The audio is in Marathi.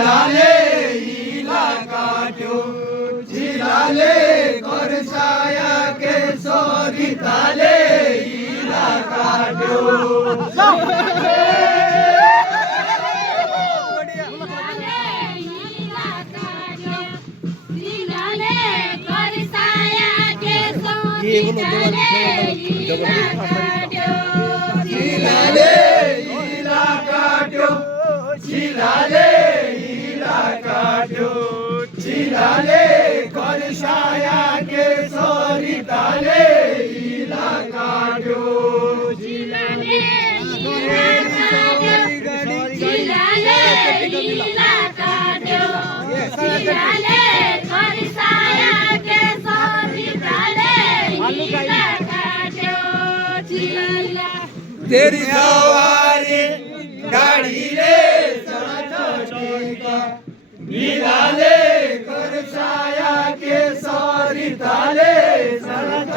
चिलाले इला काट्यो चिलाले करसाया के सोरिताले इला काट्यो चिलाले इला काट्यो चिलाले इला काट्यो चिलाले करसाया के सोरिताले इला काट्यो चिलाले इला काट्यो चिलाले करसाया के सोरिताले इला काट्यो चिला तेरी सवारी गाड़ी रे मिलाले करसाया के सोरिताले सड़क